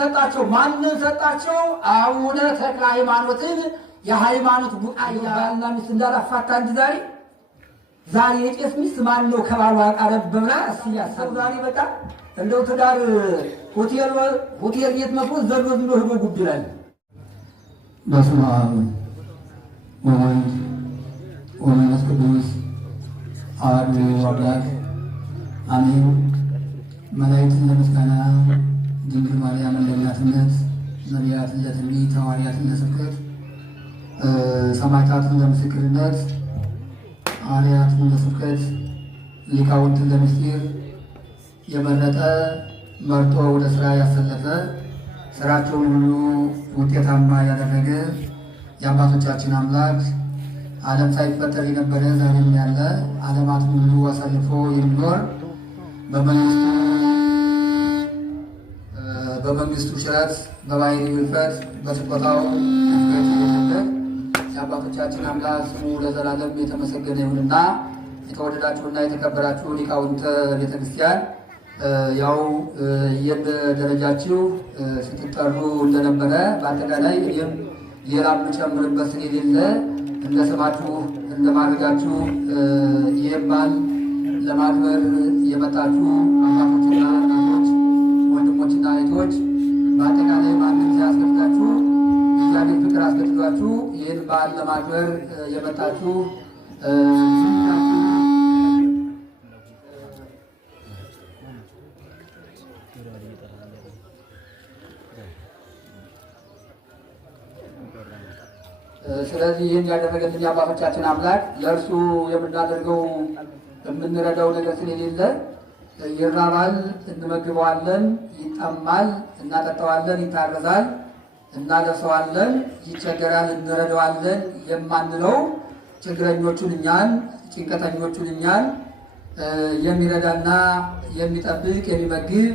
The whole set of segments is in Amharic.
ሰጣቸው። ማንን ሰጣቸው? አቡነ ተክለ ሃይማኖትን የሃይማኖት ቡቃያ ባልና ሚስት እንዳላፋታ እንጂ ዛሬ የቄስ ሚስት ማን ነው ከባሏ ቀረብ ብላ እስያሳው ዛሬ በቃ እንደው ትዳር ሆቴል ቤት መስሎ ዘሎ ዝም ብሎ ሄዶ ጉድ ይላል። በስመ አብ ወወልድ ወመንፈስ ቅዱስ አሐዱ አምላክ አሜን። መላእክትን ለምስጋና ድንግል ማርያምን ለእናትነት ነቢያትን ለትንቢት ሐዋርያትን ለስብከት ሰማዕታትን ለምስክርነት ሐዋርያትን ለስብከት ሊቃውንትን ለምስጢር የመረጠ መርጦ ወደ ስራ ያሰለፈ ስራቸውን ሁሉ ውጤታማ ያደረገ የአባቶቻችን አምላክ ዓለም ሳይፈጠር የነበረ ዛሬም ያለ ዓለማትን ሁሉ አሳልፎ የሚኖር በመንግስቱ ሽረት በባሕርዩ ሕልፈት በስጦታው ሕልፈት የሌለበት የአባቶቻችን አምላክ ስሙ ለዘላለም የተመሰገነ ይሁንና የተወደዳችሁና የተከበራችሁ ሊቃውንተ ቤተክርስቲያን ያው የደረጃችሁ ስትጠሩ እንደነበረ በአጠቃላይ እኔም ሌላ የምጨምርበት ስለሌለ እንደ ስማችሁ እንደ ማድረጋችሁ ይህም በዓል ለማክበር የመጣችሁ አባቶችና እናቶች፣ ወንድሞችና እህቶች በአጠቃላይ ማንም ሲያስገድዳችሁ እግዚአብሔር ፍቅር አስገድዷችሁ ይህን በዓል ለማክበር የመጣችሁ ስለዚህ ይህን ያደረገልን የአባቶቻችን አምላክ ለእርሱ የምናደርገው የምንረዳው ነገር ስለሌለ ይራባል፣ እንመግበዋለን፣ ይጠማል፣ እናጠጣዋለን፣ ይታረዛል፣ እናለብሰዋለን፣ ይቸገራል፣ እንረዳዋለን የማንለው ችግረኞቹን እኛን፣ ጭንቀተኞቹን እኛን የሚረዳና የሚጠብቅ የሚመግብ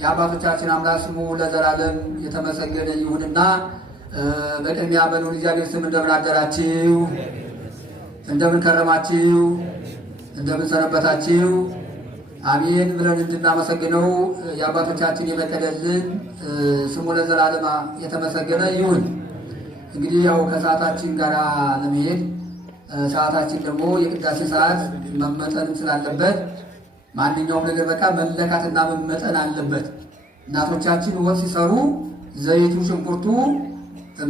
የአባቶቻችን አምላክ ስሙ ለዘላለም የተመሰገነ ይሁንና በቅድሚያ በልዑል እግዚአብሔር ስም እንደምን አደራችሁ? እንደምን ከረማችሁ? እንደምን ሰነበታችሁ? አሜን ብለን እንድናመሰግነው የአባቶቻችን የፈቀደልን ስሙ ለዘላለም የተመሰገነ ይሁን። እንግዲህ ያው ከሰዓታችን ጋር ለመሄድ ሰዓታችን ደግሞ የቅዳሴ ሰዓት መመጠን ስላለበት ማንኛውም ነገር በቃ መለካትና መመጠን አለበት። እናቶቻችን ወጥ ሲሰሩ ዘይቱ፣ ሽንኩርቱ፣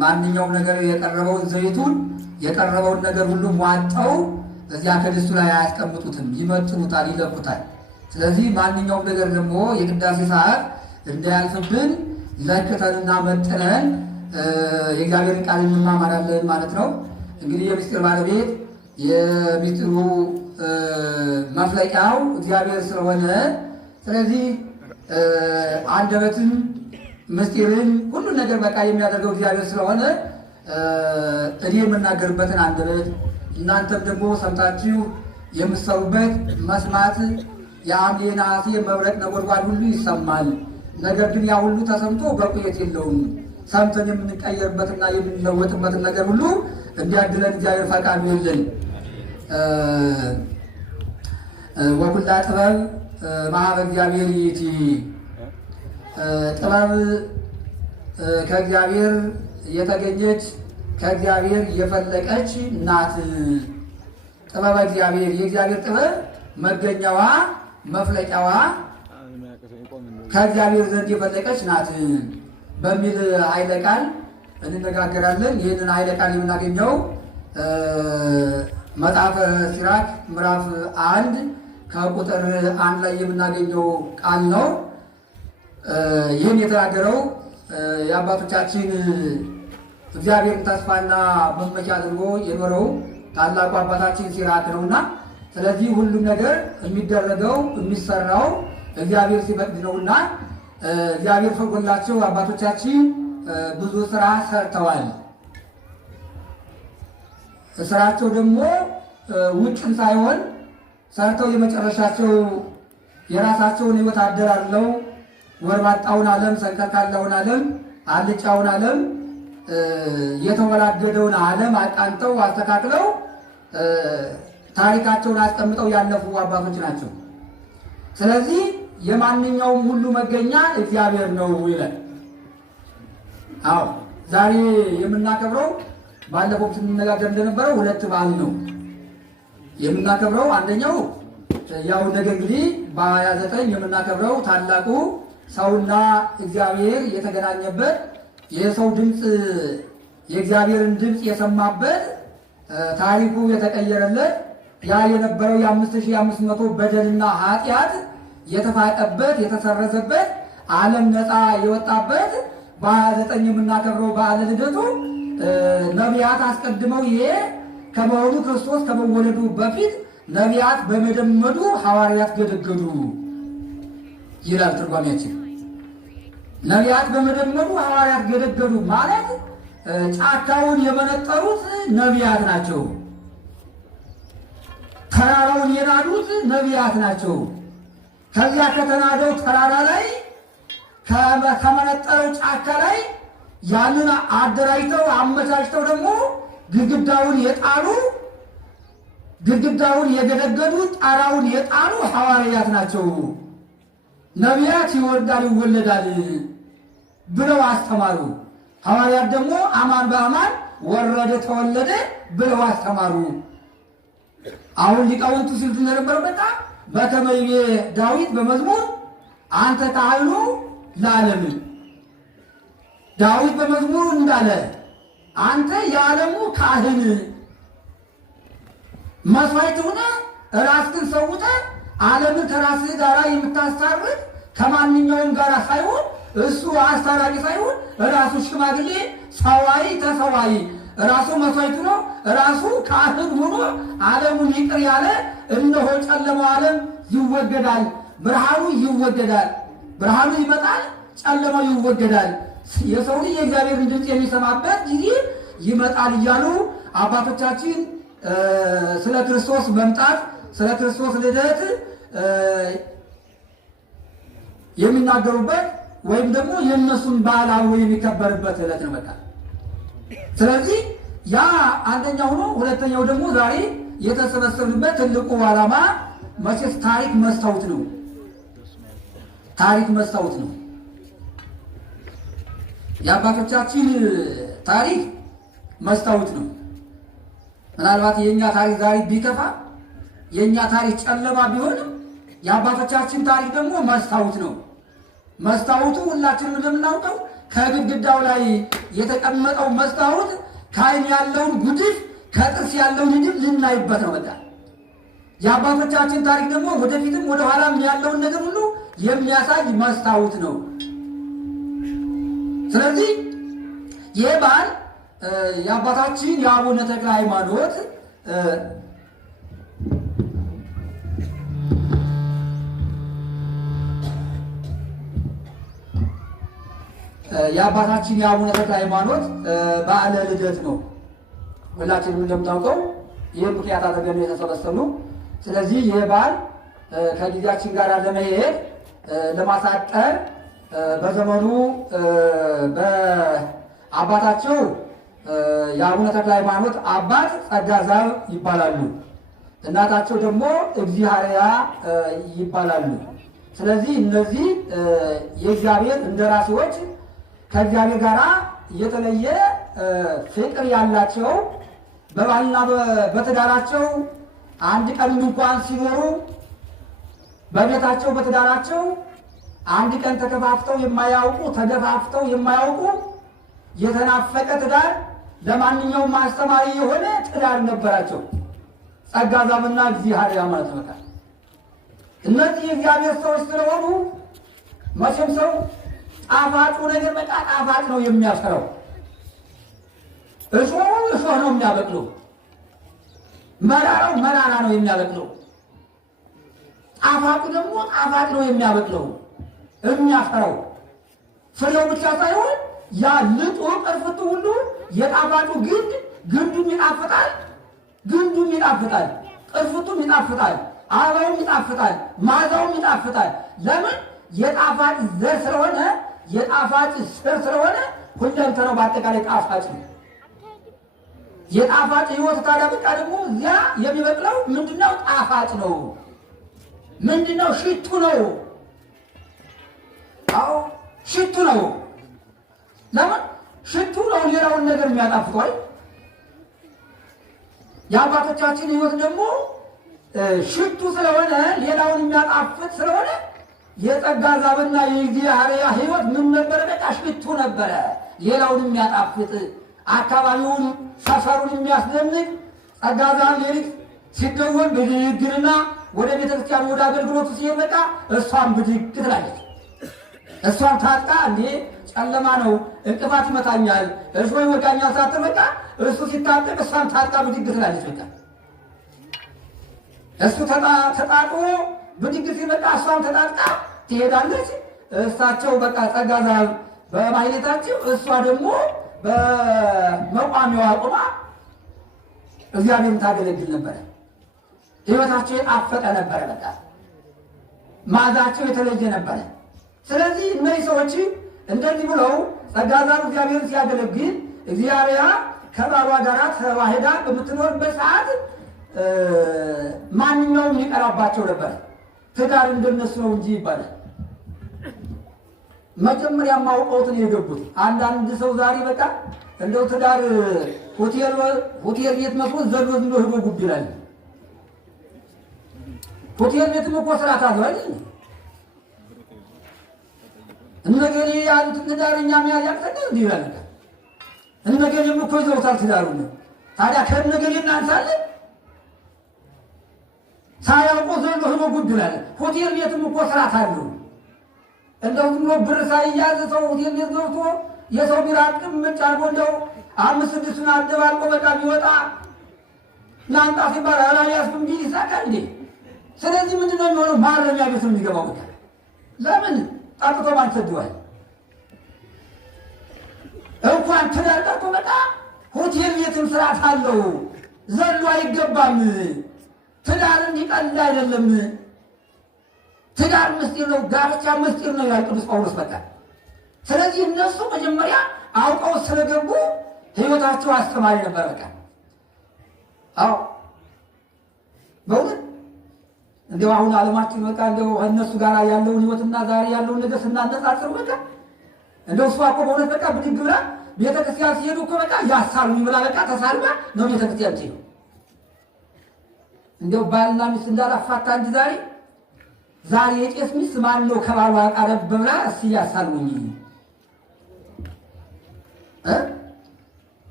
ማንኛውም ነገር የቀረበውን ዘይቱን የቀረበውን ነገር ሁሉ ሟጠው እዚያ ከድስቱ ላይ አያስቀምጡትም፣ ይመጥኑታል፣ ይለኩታል። ስለዚህ ማንኛውም ነገር ደግሞ የቅዳሴ ሰዓት እንዳያልፍብን ለክተንና መጥነን የእግዚአብሔርን ቃል እንማማራለን ማለት ነው። እንግዲህ የምስጢር ባለቤት የሚስጢሩ መፍለቂያው እግዚአብሔር ስለሆነ ስለዚህ አንደበትን ምስጢርን ሁሉ ነገር በቃ የሚያደርገው እግዚአብሔር ስለሆነ እኔ የምናገርበትን አንደበት እናንተም ደግሞ ሰምታችሁ የምትሰሩበት መስማት የሐምሌ ነሐሴ መብረቅ ነጎድጓድ ሁሉ ይሰማል። ነገር ግን ያ ሁሉ ተሰምቶ በቁየት የለውም። ሰምተን የምንቀየርበትና የምንለወጥበትን ነገር ሁሉ እንዲያድለን እግዚአብሔር ፈቃዱ የለን። ወኩላ ጥበብ ማኅበ እግዚአብሔር ይእቲ፣ ጥበብ ከእግዚአብሔር የተገኘች ከእግዚአብሔር የፈለቀች ናት። ጥበበ እግዚአብሔር የእግዚአብሔር ጥበብ መገኛዋ መፍለቂያዋ ከእግዚአብሔር ዘንድ የፈለቀች ናት በሚል ኃይለ ቃል እንነጋገራለን። ይህንን ኃይለ ቃል የምናገኘው መጽሐፈ ሲራክ ምዕራፍ 1 ከቁጥር 1 ላይ የምናገኘው ቃል ነው። ይህን የተናገረው የአባቶቻችን እግዚአብሔርን ተስፋና መመኪያ አድርጎ የኖረው ታላቁ አባታችን ሲራክ ነውና ስለዚህ ሁሉም ነገር የሚደረገው የሚሰራው እግዚአብሔር ሲፈቅድ ነውና እግዚአብሔር ፈቅዶላቸው አባቶቻችን ብዙ ስራ ሰርተዋል። ስራቸው ደግሞ ውጭም ሳይሆን ሰርተው የመጨረሻቸው የራሳቸውን ሕይወት አደራለው ወርባጣውን ዓለም፣ ሰንከካላውን ዓለም፣ አልጫውን ዓለም፣ የተወላደደውን ዓለም አቃንተው አስተካክለው ታሪካቸውን አስቀምጠው ያለፉ አባቶች ናቸው። ስለዚህ የማንኛውም ሁሉ መገኛ እግዚአብሔር ነው ይላል። አዎ ዛሬ የምናከብረው ባለፈው ስንነጋገር እንደነበረው ሁለት በዓል ነው የምናከብረው። አንደኛው ያው ነገ እንግዲህ በ29 የምናከብረው ታላቁ ሰውና እግዚአብሔር የተገናኘበት የሰው ድምፅ የእግዚአብሔርን ድምፅ የሰማበት ታሪኩ የተቀየረለት ያ የነበረው የ5500 በደልና ኃጢአት የተፋቀበት የተሰረዘበት ዓለም ነፃ የወጣበት በ29 የምናከብረው በዓለ ልደቱ ነቢያት አስቀድመው ይሄ ከመሆኑ ክርስቶስ ከመወለዱ በፊት ነቢያት በመደመዱ ሐዋርያት ገደገዱ ይላል ትርጓሜያችን። ነቢያት በመደመዱ ሐዋርያት ገደገዱ ማለት ጫካውን የመነጠሩት ነቢያት ናቸው። ተራራውን የናዱት ነቢያት ናቸው። ከዚያ ከተናደው ተራራ ላይ ከመነጠረው ጫካ ላይ ያንን አደራጅተው አመቻችተው ደግሞ ግድግዳውን የጣሉ ግድግዳውን የገደገዱ ጣራውን የጣሉ ሐዋርያት ናቸው። ነቢያት ይወርዳል ይወለዳል ብለው አስተማሩ። ሐዋርያት ደግሞ አማን በአማን ወረደ ተወለደ ብለው አስተማሩ። አሁን ሊቃውንቱ ሲሉት እንደነበረው በቃ በከመ ይቤ ዳዊት በመዝሙር አንተ ካህኑ ለዓለም ዳዊት በመዝሙሩ እንዳለ አንተ የዓለሙ ካህን መስዋዕት ሆነህ ራስህን ሰውተህ ዓለምን ከራስህ ጋር የምታስታርቅ ከማንኛውም ጋር ሳይሆን እሱ አስታራቂ ሳይሆን ራሱ ሽማግሌ ሰዋይ ተሰዋይ ራሱ መስዋዕት ሆኖ ራሱ ካህን ሆኖ ዓለሙን ይቅር ያለ እነሆ ጨለማው ዓለም ይወገዳል፣ ብርሃኑ ይወገዳል። ብርሃኑ ይመጣል፣ ጨለማው ይወገዳል። የሰው ልጅ የእግዚአብሔርን ድምፅ የሚሰማበት ጊዜ ይመጣል እያሉ አባቶቻችን ስለ ክርስቶስ መምጣት ስለ ክርስቶስ ልደት የሚናገሩበት ወይም ደግሞ የእነሱን በዓል አብሮ የሚከበርበት ዕለት ነው። በቃ ስለዚህ ያ አንደኛው ነው። ሁለተኛው ደግሞ ዛሬ የተሰበሰብንበት ትልቁ ዓላማ መቼስ ታሪክ መስታወት ነው። ታሪክ መስታወት ነው። የአባቶቻችን ታሪክ መስታወት ነው። ምናልባት የእኛ ታሪክ ዛሬ ቢከፋ የእኛ ታሪክ ጨለማ ቢሆንም የአባቶቻችን ታሪክ ደግሞ መስታወት ነው። መስታወቱ ሁላችንም እንደምናውቀው ከግድግዳው ላይ የተቀመጠው መስታወት ከዓይን ያለውን ጉድፍ ከጥርስ ያለውን ድብ ልናይበት ነው። በቃ የአባቶቻችን ታሪክ ደግሞ ወደፊትም ወደኋላም ያለውን ነገር ሁሉ የሚያሳይ መስታወት ነው። ስለዚህ ይህ በዓል የአባታችን የአቡነ ተክለ ሃይማኖት የአባታችን የአቡነ ተክለ ሃይማኖት በዓለ ልደት ነው። ሁላችንም እንደምታውቀው ይህ ምክንያት አድርገን የተሰበሰብነው። ስለዚህ ይህ በዓል ከጊዜያችን ጋር ለመሄድ ለማሳጠር በዘመኑ በአባታቸው የአቡነ ተክለ ሃይማኖት አባት ጸጋ ዛብ ይባላሉ። እናታቸው ደግሞ እግዚአርያ ይባላሉ። ስለዚህ እነዚህ የእግዚአብሔር እንደራሴዎች ከእግዚአብሔር ጋር የተለየ ፍቅር ያላቸው በባልና በትዳራቸው አንድ ቀን እንኳን ሲኖሩ በቤታቸው በትዳራቸው አንድ ቀን ተከፋፍተው የማያውቁ ተገፋፍተው የማያውቁ የተናፈቀ ትዳር ለማንኛውም አስተማሪ የሆነ ትዳር ነበራቸው። ጸጋ ዛብና እግዚአብሔር ማለት ነው። እነዚህ የእግዚአብሔር ሰዎች ስለሆኑ መቼም ሰው ጣፋጩ ነገር በቃ ጣፋጭ ነው የሚያፈራው። እሾህ ነው የሚያበቅለው። መራራው መራራ ነው የሚያበቅለው። ጣፋጩ ደግሞ ጣፋጭ ነው የሚያበቅለው የሚያፈራው። ፍሬው ብቻ ሳይሆን ያ ልጡ ቅርፍቱ ሁሉ የጣፋጩ ግንዱም ይጣፍጣል፣ ግንዱም ይጣፍጣል፣ ቅርፍቱም ይጣፍጣል፣ አበባውም ይጣፍጣል፣ ማዛውም ይጣፍጣል። ለምን? የጣፋጭ ዘር ስለሆነ የጣፋጭ ስር ስለሆነ ሁለንተናው በአጠቃላይ ጣፋጭ ነው። የጣፋጭ ሕይወት ታዲያ በቃ ደግሞ እዚያ የሚበቅለው ምንድነው? ጣፋጭ ነው። ምንድነው? ሽቱ ነው። አዎ ሽቱ ነው። ለምን? ሽቱ ነው ሌላውን ነገር የሚያጣፍጧል። የአባቶቻችን ሕይወት ደግሞ ሽቱ ስለሆነ ሌላውን የሚያጣፍጥ ስለሆነ የጸጋ ዛብና የእግዚአብሔር ሕይወት ምን ነበረ? በቃ ሽቱ ነበረ። ሌላውን የሚያጣፍጥ አካባቢውን ሰፈሩን የሚያስደንቅ ጸጋ ዛብ ሌሊት ሲደወል ብድግና ወደ ቤተክርስቲያን ወደ አገልግሎቱ ሲሄድ በቃ እሷን ብድግ ትላለች። እሷን ታጥቃ እንዴ ጨለማ ነው እንቅፋት ይመታኛል እርሾ ይወጋኛል ሳትል በቃ እሱ ሲታጠቅ እሷን ታጥቃ ብድግ ትላለች። በቃ እሱ ተጣጥቆ ብድግ ሲል በቃ እሷን ተጣጥቃ ትሄዳለች። እሳቸው በቃ ጸጋ ዛብ በማይነታቸው እሷ ደግሞ በመቋሚያዋ ቆማ እግዚአብሔርን ታገለግል ነበረ። ሕይወታቸው የጣፈጠ ነበረ። በቃ ማዛቸው የተለየ ነበረ። ስለዚህ እነዚህ ሰዎች እንደዚህ ብለው ጸጋ ዛብ እግዚአብሔርን ሲያገለግል እግዚአብሔር ከባሏ ጋር ተዋህዳ በምትኖርበት ሰዓት ማንኛውም ይቀራባቸው ነበር። ትዳር እንደነሱ ነው እንጂ ይባላል። መጀመሪያ ማውቀውትን የገቡት አንዳንድ ሰው ዛሬ በቃ እንደው ትዳር ሆቴል ቤት መስሎ ዘሎ ዝም ብሎ ሄዶ ጉድ ይላል። ሆቴል ቤትም እኮ ስርዓት አለው አይደል? እነገሌ ያሉት ትዳር እኛ መያዝ ያቅተናል እንዲህ ይላል። እነገሌም እኮ ይዘውታል ትዳሩን። ታዲያ ከእነገሌ እናንሳለን? ሳያውቁ ዘሎ ሄዶ ጉድ ይላል። ሆቴል ቤትም እኮ ስርዓት አለው። እንደው ዝም ብሎ ብር ሳይያዝ ሰው ሆቴል ቤት ገብቶ የሰው ቢራቅም ምንጭ አድርጎ እንደው 5-6ቱን አደባልቆ በቃ ቢወጣ ናንጣ ሲባል አላያዝኩም ቢል ይሳቃል እንዴ? ስለዚህ ምንድን ነው የሚሆነው? ማረሚያ ቤት ነው የሚገባው። በቃ ለምን ጠጥቶ ማን ሰደዋል? እንኳን ትዳር ጠጥቶ በቃ ሆቴል ቤትም ስርዓት አለው። ዘሎ አይገባም። ትዳር እንዲቀልድ አይደለም። ትዳር ምስጢር ነው። ጋብቻ ምስጢር ነው ይላል ቅዱስ ጳውሎስ። በቃ ስለዚህ እነሱ መጀመሪያ አውቀው ስለገቡ ሕይወታቸው አስተማሪ ነበር። በቃ አዎ በእውነት እንደው አሁን ዓለማችን በቃ እንደው እነሱ ጋር ያለውን ሕይወትና ዛሬ ያለውን ነገር ስናነጻጽር በቃ እንደው እሷ እኮ በእውነት በቃ ብድግ ብላ ቤተክርስቲያን ሲሄዱ እኮ በቃ ያሳሉኝ ብላ በቃ ተሳልባ ነው ቤተክርስቲያን ሲሄዱ። እንደው ባልና ሚስት እንዳላፋታ እንጂ ዛሬ የቄስ ሚስት ማን ነው ከባሏ ቀረብ ብላ እስኪ ያሳሉኝ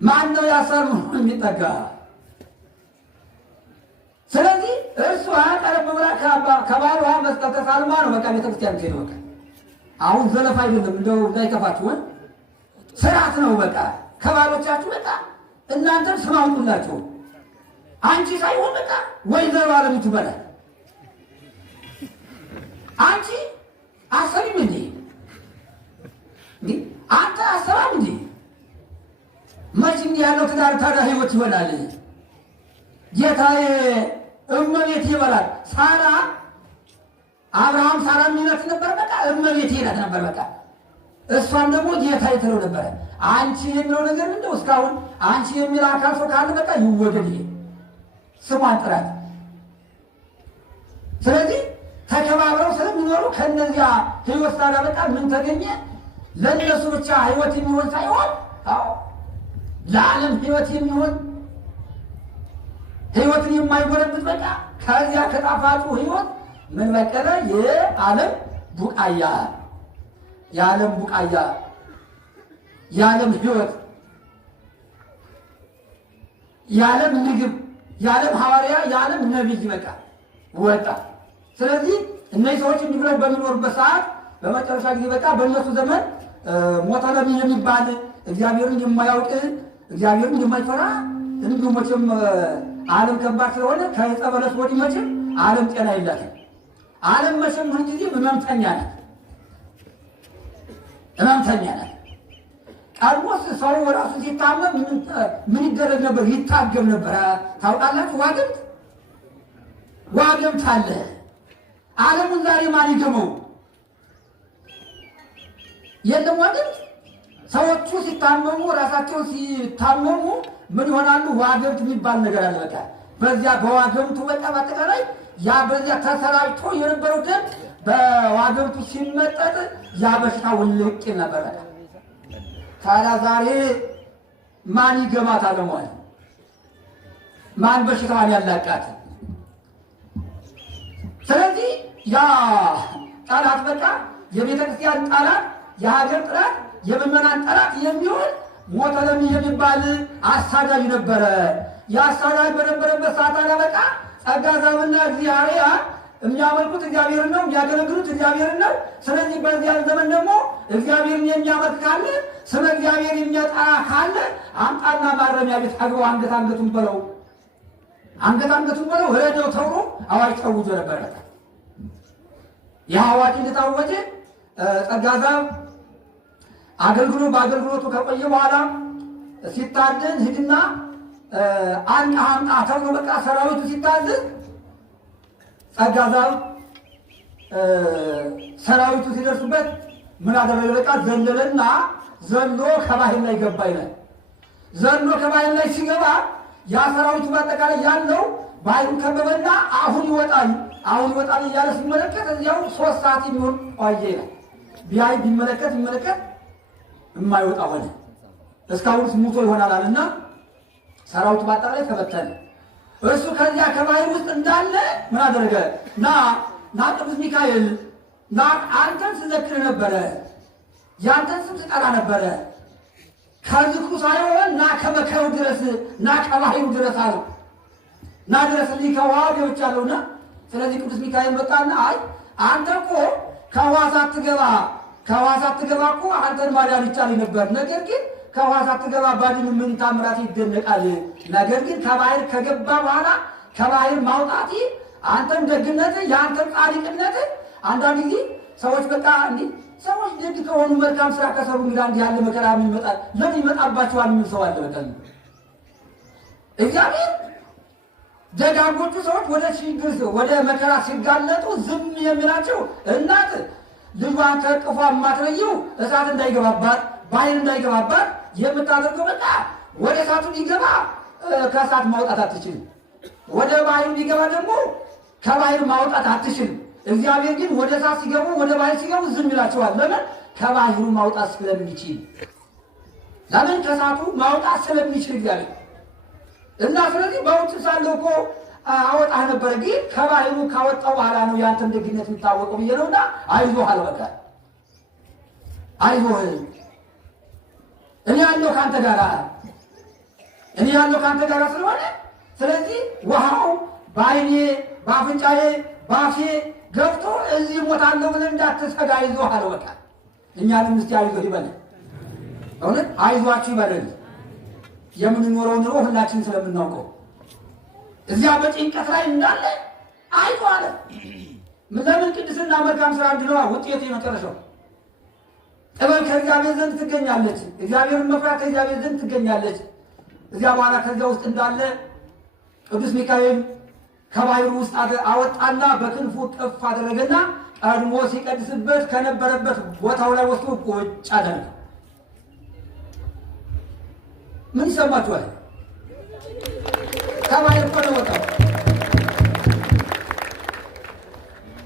ማን ነው ያሳሉኝ የሚጠጋ? ስለዚህ እርሷ ቀረብ ብላ ከባሏ መስቀል ተሳልማ ነው በቃ ቤተክርስቲያን ትሄድ። በቃ አሁን ዘለፋ አይደለም፣ እንደው እንዳይከፋችሁ ስርዓት ነው። በቃ ከባሎቻችሁ በቃ እናንተም ስም አውጡላቸው። አንቺ ሳይሆን በቃ ወይዘሮ አለሚቱ በላይ አንቺ አሰሪም እንዴ አንተ አሰራም እንዴ? መች እንዲህ ያለው ትዳር ታዲያ ሕይወት ይሆናል? ጌታዬ እመቤት ይበላል። ሳራ አብርሃም ሳራ የሚለት ነበር። በቃ እመቤት ይላት ነበር። በቃ እሷም ደግሞ ጌታዬ ትለው ነበረ። አንቺ የሚለው ነገር እንደው እስካሁን አንቺ የሚል አካል ሰው ካለ በቃ ይወገድ ስሟን ጥራት። ስለዚህ ተከባብረው ስለሚኖሩ ከነዚያ ሕይወት ታዲያ በቃ ምን ተገኘ? ለእነሱ ብቻ ሕይወት የሚሆን ሳይሆን ለዓለም ሕይወት የሚሆን ሕይወትን የማይጎረብት በቃ ከዚያ ከጣፋጩ ሕይወት ምን በቀለ? የዓለም ቡቃያ፣ የዓለም ቡቃያ፣ የዓለም ሕይወት፣ የዓለም ምግብ፣ የዓለም ሐዋርያ፣ የዓለም ነቢይ በቃ ወጣ። ስለዚህ እነዚህ ሰዎች እንዲህ ብለው በሚኖሩበት ሰዓት በመጨረሻ ጊዜ በቃ በእነሱ ዘመን ሞተ ነቢይ የሚባል እግዚአብሔርን የማያውቅ እግዚአብሔርን የማይፈራ እንዲሁ መቼም ዓለም ከባድ ስለሆነ ከዕፀ በለስ ወዲህ መቼም ዓለም ጤና የላትም። ዓለም መቼም ሁል ጊዜ ሕመምተኛ ናት፣ ሕመምተኛ ናት። ቀድሞስ ሰው ራሱ ሲታመም ምን ይደረግ ነበር? ይታገም ነበር። ታውቃላችሁ? ዋግምት አለ። ዓለሙን ዛሬ ማን ይገመው? የለም ዋግምት። ሰዎቹ ሲታመሙ ራሳቸውን ሲታመሙ ምን ይሆናሉ? ዋግምት የሚባል ነገር አለ። በቃ በዚያ በዋግምቱ በቃ በአጠቃላይ ያ በዚያ ተሰራጭቶ የነበረው ደም በዋግምቱ ሲመጠጥ ያ በሽታ ውልቅ ነበር። በቃ ታዲያ ዛሬ ማን ይገማታል? ማለት ማን በሽታዋን ያላቃት? ስለዚህ ያ ጠላት በቃ የቤተ ክርስቲያን ጠላት፣ የሀገር ጠላት፣ የምዕመናን ጠላት የሚሆን ሞተለሚ የሚባል አሳዳጅ ነበረ። የአሳዳጅ በነበረበት ሰዓት በቃ ጸጋ ዘመንና እግዚአብሔር የሚያመልኩት እግዚአብሔርን ነው፣ የሚያገለግሉት እግዚአብሔርን ነው። ስለዚህ በዚያ ዘመን ደግሞ እግዚአብሔርን የሚያመልክ ካለ ስለ እግዚአብሔር የሚያጠራ ካለ አምጣና ማረሚያ ቤት አግባው፣ አንገት አንገቱን በለው፣ አንገት አንገቱን በለው ረደው ተብሎ አዋጅ ታውጆ ነበረ። ይህ አዋጅ እንደታወጀ ጸጋ ዘመን በአገልግሎቱ ከቆየ በኋላ ሲታደን ሂድና አንድ አምጣ ተብሎ በቃ ሰራዊቱ ሲታዘዝ ጸጋ ዘመን ሰራዊቱ ሲደርስበት ምን አደረገ? በቃ ዘለለና ዘሎ ከባህር ላይ ገባ ይላል። ዘሎ ከባህር ላይ ሲገባ ያ ሰራዊቱ በአጠቃላይ ያለው ባህሩን ከበበና አሁን ይወጣል እያለ ሲመለከት እዚያው 3 ሰዓት የሚሆን ቆየ ይላል። ቢያይ ቢመለከት የማይወጣ ሆነ። እስካሁን ሙቶ ይሆናል አለና ሰራዊቱ በአጠቃላይ ተበተነ። እሱ ከዚያ ከባህር ውስጥ እንዳለ ምን አደረገ? ና ቅዱስ ሚካኤል ና አንተን ስዘክር ነበረ፣ ያንተን ስም ስጠራ ነበረ። ከዝክሩ ሳይሆን ና ከመከሩ ድረስ፣ ና ከባህሩ ድረስ አለው። ና ድረስልኝ ከውሃ ገብቻለሁና። ስለዚህ ቅዱስ ሚካኤል መጣና አይ አንተ እኮ ከውሃ ሳትገባ እኮ አንተን ማዳን ይቻል ነበር። ነገር ግን ከውሃ ሳትገባ ባድን ምን ታምራት ይደነቃል። ነገር ግን ከባህር ከገባ በኋላ ከባህር ማውጣት አንተም ደግነት የአንተም ጻድቅነት። አንዳንድ ጊዜ ሰዎች በቃ እንዲህ ሰዎች ደግ ከሆኑ መልካም ስራ ከሰሩ እንግዲህ አንድ ያለ መከራ ምን ይመጣል? ለምን ይመጣባቸዋል? ምን ሰው አለ? በቃ እግዚአብሔር ደጋጎቹ ሰዎች ወደ ችግር ወደ መከራ ሲጋለጡ ዝም የሚላቸው እናት ልጇን ከቅፏ የማትለየው እሳት እንዳይገባባት ባህር እንዳይገባባት የምታደርገው በቃ ወደ እሳቱ ቢገባ ከእሳት ማውጣት አትችልም። ወደ ባህር ቢገባ ደግሞ ከባህር ማውጣት አትችልም። እግዚአብሔር ግን ወደ እሳት ሲገቡ ወደ ባህር ሲገቡ ዝም ይላቸዋል። ለምን? ከባህሩ ማውጣት ስለሚችል፣ ለምን? ከእሳቱ ማውጣት ስለሚችል እግዚአብሔር እና ስለዚህ በውጭ ሳለው እኮ አወጣህ ነበረ፣ ግን ከባህሩ ካወጣው በኋላ ነው ያንተን ደግነት የሚታወቀው ብዬ ነውና አይዞህ አለ። በቃ አይዞህ እኔ ያለው ካንተ ጋር ስለሆነ ስለዚህ ውሃው በዓይኔ በአፍንጫዬ በአፌ ገብቶ እዚህ ሞታለሁ ብለህ እንዳትሰጋ አይዞህ አለ። በቃ እኛንም እስቲ አይዞህ ይበለን፣ እውነት አይዟችሁ ይበለን። የምንኖረው ኑሮ ሁላችን ስለምናውቀው እዚያ በጭንቀት ላይ እንዳለ አይዞህ አለ። ለምን? ቅድስና መልካም ስራ እንድነዋ ውጤቱ የመጨረሻው ጥበብ ከእግዚአብሔር ዘንድ ትገኛለች። እግዚአብሔርን መፍራት ከእግዚአብሔር ዘንድ ትገኛለች። እዚያ በኋላ ከዚያ ውስጥ እንዳለ ቅዱስ ሚካኤል ከባህሩ ውስጥ አወጣና በክንፉ ቅፍ አደረገና ቀድሞ ሲቀድስበት ከነበረበት ቦታው ላይ ወስዶ ቁጭ አደረገ። ምን ይሰማችኋል? ከባህር እኮ ነው ወጣው።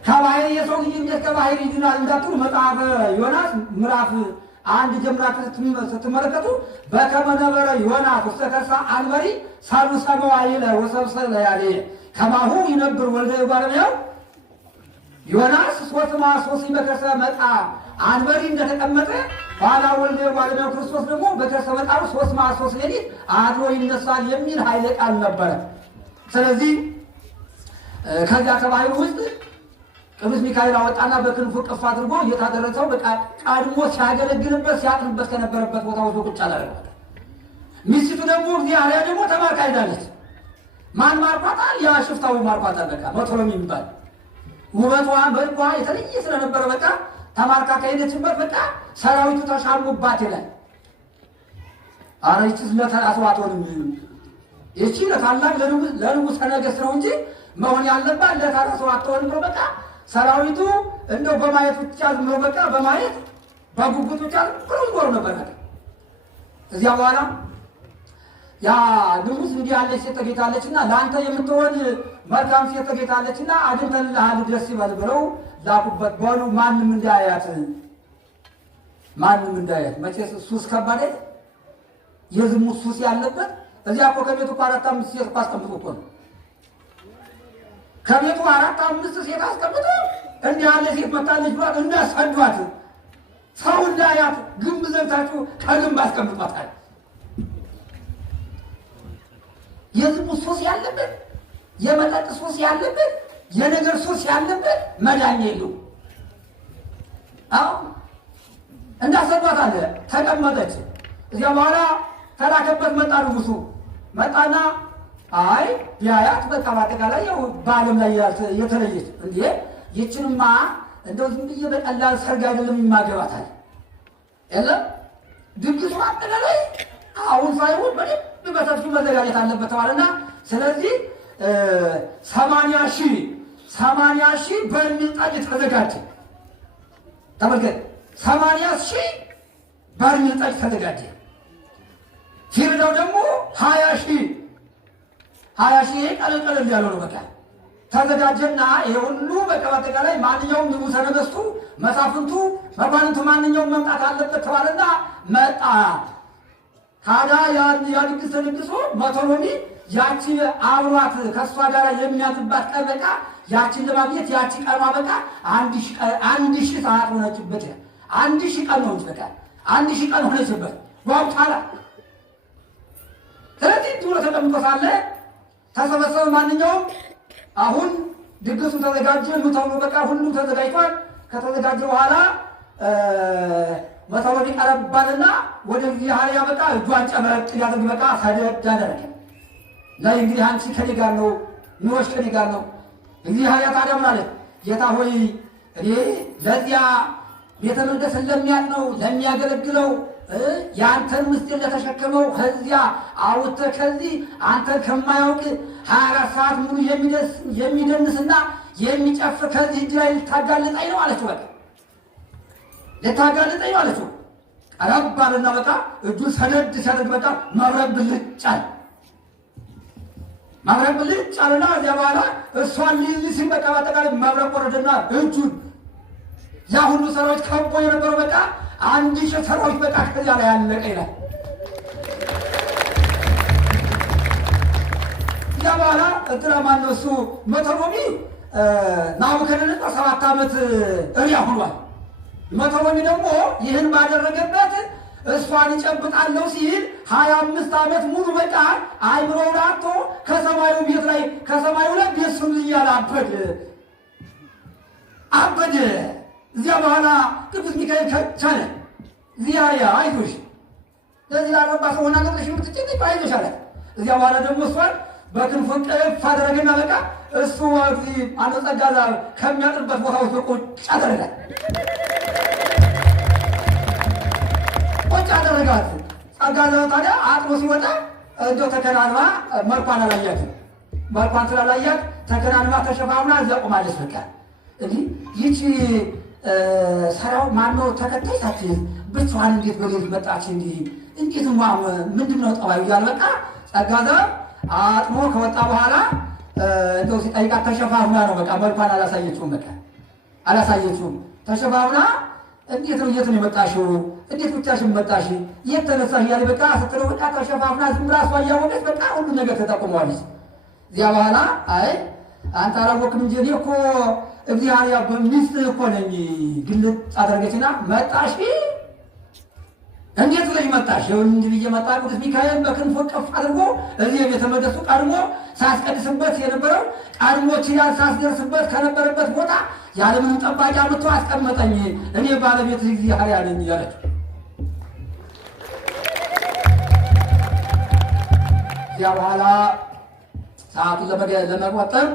ከባህር የሰው ልጅ እንዴት ከባህር ይድናል እንዳትሉ መጽሐፈ ዮናስ ምዕራፍ 1 ጀምራችሁ ስትመለከቱ በከመ ነበረ ዮናስ ውስተ ከርሰ አንበሪ ሠሉሰ መዋዕለ ወሰብሰ ለያሌ ከማሁ ይነብር ወልደ እጓለ እመሕያው። ዮናስ 3 መዓልተ በከርሰ መጣ አንበሪ እንደተቀመጠ ኋላ ወልደ እጓለ እመሕያው ክርስቶስ ደግሞ በከርሰ መቃብር 3 መዓልተ 3 ሌሊት አድሮ ይነሳል የሚል ኃይለ ቃል ነበረ። ስለዚህ ከዚያ ከባህሩ ውስጥ ቅዱስ ሚካኤል አወጣና በክንፉ ቅፍ አድርጎ እየታደረሰው በቃ ቀድሞ ሲያገለግልበት ሲያጥንበት ከነበረበት ቦታ ወስዶ ቁጭ አደረገ። ሚስቱ ደግሞ እግዚአብሔር ደግሞ ተማርካ ሄዳለች። ማን ማርኳታል? ያ ሽፍታው ማርኳታል። በቃ መቶሎሚ የሚባል ውበቷ መልኳ የተለየ ስለነበረ በቃ ተማርካ ከሄደችበት በቃ ሰራዊቱ ተሻሙባት ይላል። ኧረ ይህችስ ለተራሷ አትሆንም፣ ይህቺ ለታላቅ ለንጉሠ ነገሥት ነው እንጂ መሆን ያለባት ለተራሷ አትሆንም ብሎ በቃ ሰራዊቱ እንደው በማየት ብቻ ዝም ብሎ በቃ በማየት በጉጉት ብቻ ብሎ ይኖር ነበር። እዚያ በኋላ ያ ንጉሥ እንዲህ ያለች ሴት ተገኝታለችና ለአንተ የምትሆን መልካም ሴት ተገኝታለችና አግኝተንልሃል ደስ ይበል ብለው ላኩበት። በሉ ማንም እንዳያያት ማንም እንዳያት። መቼስ ሱስ ከባድ አይደል? የዝሙት ሱስ ያለበት እዚያ እኮ ከቤቱ እኮ 4-5 ሴት እኮ አስቀምጦ እኮ ነው። ከቤቱ 4-5 ሴት አስቀምጦ እንዲህ ያለ ሴት መጣለች ብሏት እንዳሰዷት ሰው እንዳያት ግንብ ዘግታችሁ ከግንብ አስቀምጧታል። የዝሙት ሱስ ያለበት፣ የመጠጥ ሱስ ያለበት፣ የነገር ሱስ ያለበት መዳኛ የለው። አዎ እንዳሰዷት አለ። ተቀመጠች። እዚያ በኋላ ተላከበት። መጣ ንጉሱ መጣና አይ ቢያያት በቃ በአጠቃላይ ያው በዓለም ላይ የተለየች እንዴ ይችንማ እንደው ዝም ብዬ በቀላል ሰርግ አይደለም ይማገባታል የለም ድግሱ አጠቃላይ አሁን ሳይሆን በደንብ በሰፊው መዘጋጀት አለበት ተባለና ስለዚህ 80,000 በርሜል ጠጅ ተዘጋጀ። ተመልከት 80,000 በርሜል ጠጅ ተዘጋጀ። ፊርዳው ደግሞ 20,000 ቀለል ቀለል ያለው ነው። በቃ ተዘጋጀና ይሄ ሁሉ በቃ በአጠቃላይ ማንኛውም ንጉሠ ነገሥቱ፣ መሳፍንቱ፣ መኳንንቱ ማንኛውም መምጣት አለበት ተባለና መጣ። ታዲያ ያ ድግስ ተደግሶ መቶሎሚ ያቺ አብሯት ከእሷ ጋር የሚያዝባት ቀን በቃ ያቺን ለማግኘት ያቺ ቀኗ በቃ 1,000 ሰዓት ሆነችበት። 1,000 ቀን ነው በቃ 1,000 ቀን ሆነችበት። ጓጉታላ። ስለዚህ ብሎ ተቀምጦ ሳለ ተሰበሰበ። ማንኛውም አሁን ድግሱ ተዘጋጀ። ተብሎ በቃ ሁሉም ተዘጋጅቷል። ከተዘጋጀ በኋላ መቶሎሚ ቀረባልና ወደ እግዚአብሔር በቃ እጇን ጨበጥ ያደርግ በቃ ሰደድ አደረገ። ላይ እንግዲህ አንቺ ከኔ ጋር ነው ኑሮሽ ከኔ ጋር ነው። እግዚአብሔር ታዲያ ምን አለ? ጌታ ሆይ እኔ ለዚያ ቤተ መቅደስን ለሚያጥነው ለሚያገለግለው የአንተን ምስጢር ለተሸከመው ከዚያ አውጥተህ ከዚህ አንተን ከማያውቅ 24 ሰዓት ሙሉ የሚደንስና የሚጨፍር ከዚህ እጅ ላይ ልታጋልጠኝ ነው አለችው። በቃ ልታጋልጠኝ ነው አለችው። ቀረብ አለና በቃ እጁን ሰደድ ሲያደርግ በቃ መብረቅ ብልጭ አለ። መብረቅ ብልጭ አለና እዚያ በኋላ እሷን ሊይዝ ሲል በቃ በአጠቃላይ መብረቅ ወረደና እጁን ያ ሁሉ ሰራዊት ከቦ የነበረው በቃ 1,000 ሰራዊት በቃ ከዚያ ላይ ያለቀ ይላል። እዚያ በኋላ እንትና ማነው እሱ መቶሎሚ ናቡከደነፆር 7 ዓመት እሪያ ሆኗል። መቶሎሚ ደግሞ ይህን ባደረገበት እሷን እጨብጣለሁ ሲል 25 ዓመት ሙሉ በቃ አይምሮውን አጥቶ ከሰማዩ ቤት ላይ ከሰማዩ ላይ ቤት ስም እያለ አበደ። እዚያ በኋላ ቅዱስ ሚካኤል ቻለ ዚያያ አይዞሽ ለዚህ ላረባ ሰው ሆና ለሽ ምትጭኝ አይዞሽ አለ። እዚያ በኋላ ደግሞ እሷን በክንፉ ቅፍ አደረገና በቃ እሱ እዚህ አንተ ጸጋዛ ከሚያጥርበት ቦታ ውስጥ ቁጭ አደረገ። ቁጭ አደረጋት። ጸጋዛ ታዲያ አጥሮ ሲወጣ እንደው ተከናንባ መልኳን አላያትም። መልኳን ስላላያት ተከናንባ ተሸፋፍና እዚያ ቆማለች። በቃ እንዲህ ይቺ ሰራው ማነው ተከታይ ሳትይዝ ብቻዋን እንዴት በሌሊት መጣች? እንዴት ምንድነው ጠባዩ? እያለ በቃ ጸጋዛ አጥሞ ከወጣ በኋላ እንደው ሲጠይቃት ተሸፋፍና ነው በቃ መልኳን አላሳየችውም። በቃ አላሳየችውም። ተሸፋፍና እንዴት ነው የት ነው የመጣሽው? እንዴት ብቻሽን መጣሽ? የት ተነሳሽ? እያለ በቃ ስትለው በቃ ተሸፋፍና ዝም ብላ እሷ እያወቀች በቃ ሁሉ ነገር ተጠቁመዋለች። እዚያ በኋላ አይ አንተ አላወቅም እንጂ እኔ እኮ እግዚአብሔር በሚስት እኮ ነኝ ግልጥ አደረገችና መጣሽ። እንዴት ብለሽ መጣሽ? እንዲህ ብዬ መጣ። ቅዱስ ሚካኤል በክንፉ ቅፍ አድርጎ እዚህ ቤተ መቅደሱ ቀድሞ ሳስቀድስበት የነበረው ቀድሞ ኪዳን ሳስደርስበት ከነበረበት ቦታ ያለምንም ጠባቂ አምጥቶ አስቀመጠኝ። እኔ ባለቤት እግዚአብሔር ነኝ እያለች እዚያ በኋላ ሰዓቱን ለመቆጠር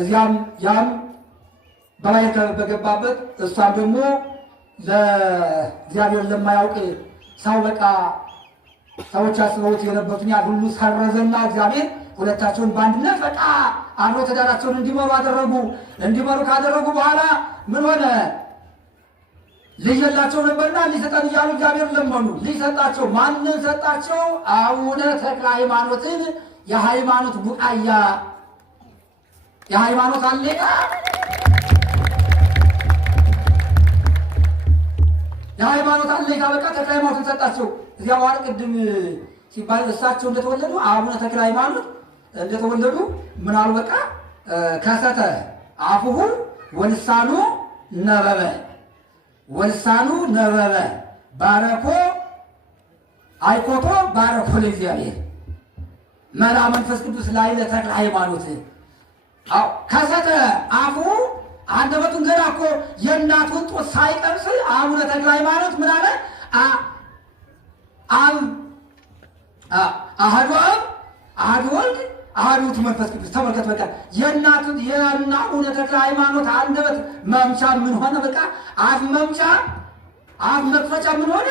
እዚያም ያም በላይ በገባበት እሷም ደግሞ ለእግዚአብሔር ለማያውቅ ሰው በቃ ሰዎች አስበውት የነበሩትን ያ ሁሉ ሰረዘና እግዚአብሔር ሁለታቸውን በአንድነት በቃ አብሮ ትዳራቸውን እንዲመሩ አደረጉ። እንዲመሩ ካደረጉ በኋላ ምን ሆነ? ልጅ የላቸው ነበርና ሊሰጠን እያሉ እግዚአብሔር ለመኑ። ሊሰጣቸው ማንን ሰጣቸው? አቡነ ተክለ ሃይማኖትን የሃይማኖት ቡቃያ የሃይማኖት አለቃ የሃይማኖት አለኝታ በቃ ተክለ ሃይማኖትን ሰጣቸው። እዚያ በኋላ ቅድም ሲባል እሳቸው እንደተወለዱ አቡነ ተክለ ሃይማኖት እንደተወለዱ ምን አሉ? በቃ ከሰተ አፉሁ ወልሳኑ ነበበ ወልሳኑ ነበበ ባረኮ አይኮቶ ባረኮ ለእግዚአብሔር መላ መንፈስ ቅዱስ ላይ ለተክለ ሃይማኖት አው ከሰተ አፉ አንደበቱን ገና እኮ የእናቱን ጡት ሳይቀምስ አቡነ ተክለ ሃይማኖት ምን አለ? አሐዱ አብ አሐዱ ወልድ አሐዱ መንፈስ ቅዱስ። ተመልከት በቃ የእናቱን አቡነ ተክለ ሃይማኖት አንደበት መምቻ ምን ሆነ? በቃ አፍ መምቻ አፍ መክፈቻ ምን ሆነ?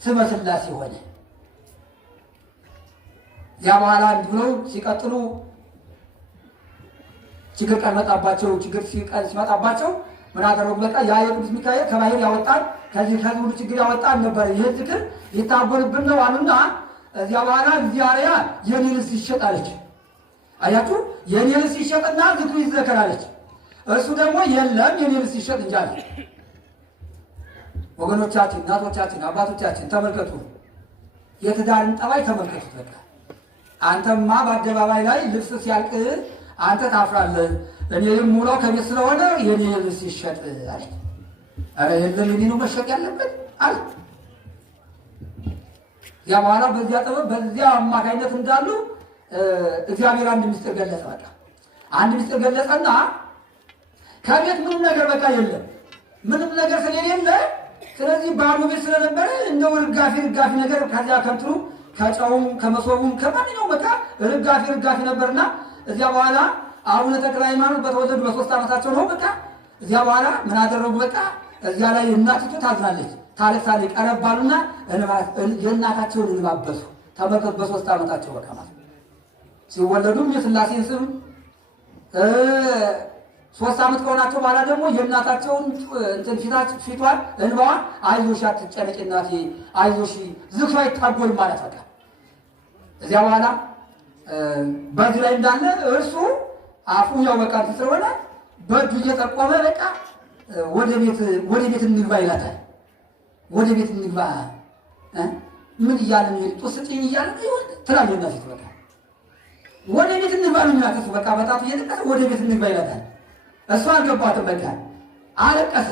ስመ ሥላሴ ሆነ። ያ በኋላ እንዲህ ብለው ሲቀጥሉ ችግር ቀመጣባቸው። ችግር ሲመጣባቸው ምን አደረጉ? በቃ ያ የቅዱስ ሚካኤል ከባህር ያወጣን ከዚህ ሁሉ ችግር ያወጣን ነበር። ይህ ዝክር ይታጎልብን ነው አሉና እዚያ በኋላ እግዚአብሔር የኔ ልብስ ይሸጣለች። አያችሁ፣ የኔ ልብስ ይሸጥና ዝክሩ ይዘከራለች። እሱ ደግሞ የለም የኔ ልብስ ይሸጥ እንጂ አለ። ወገኖቻችን፣ እናቶቻችን፣ አባቶቻችን ተመልከቱ፣ የትዳርን ጠባይ ተመልከቱት። በቃ አንተማ በአደባባይ ላይ ልብስ ሲያልቅ አንተ ታፍራለህ። እኔም ሙላው ከቤት ስለሆነ የኔ ልብስ ይሸጥ አለ። አረ የለም የኔ ነው መሸጥ ያለበት አለ። ያ በኋላ በዚያ ጥበብ በዚያ አማካይነት እንዳሉ እግዚአብሔር አንድ ምስጢር ገለጸ። በቃ አንድ ምስጢር ገለጸና ከቤት ምንም ነገር በቃ የለም፣ ምንም ነገር ስለሌለ ስለዚህ ባዶ ቤት ስለነበረ እንደው ርጋፊ ነገር ከዚያ ከንትሩ ከጨውም ከመሶቡም ከማንኛውም በቃ ርጋፊ ነበርና እዚያ በኋላ አቡነ ተክለ ሃይማኖት በተወለዱ በ3 ዓመታቸው ነው። በቃ እዚያ በኋላ ምን አደረጉ? በቃ እዚያ ላይ እናቲቱ ታዝናለች፣ ታለቅሳለች። ቀረብ ባሉና የእናታቸውን እንባበሱ። ተመልከቱ፣ በ3 ዓመታቸው በቃ ማለት ሲወለዱም የሥላሴን ስም 3 ዓመት ከሆናቸው በኋላ ደግሞ የእናታቸውን እንትን ፊቷን እንባዋን አይዞሽ አትጨነቂ እናቴ አይዞሽ ዝክሯ ይታጎል ማለት በቃ እዚያ በኋላ በዚህ ላይ እንዳለ እርሱ አፉ ያው በቃ ስለሆነ በእጁ እየጠቆመ በቃ ወደ ቤት እንግባ ይላታል። ወደ ቤት እንግባ ምን እያለ ነው? ጡት ስጭኝ እያለ ነው ትላለች እናቲቱ። በቃ ወደ ቤት እንግባ ነው የሚያከሱ በቃ በጣቱ እየጠቀሰ ወደ ቤት እንግባ ይላታል። እሷ አልገባትም። በቃ አለቀሰ።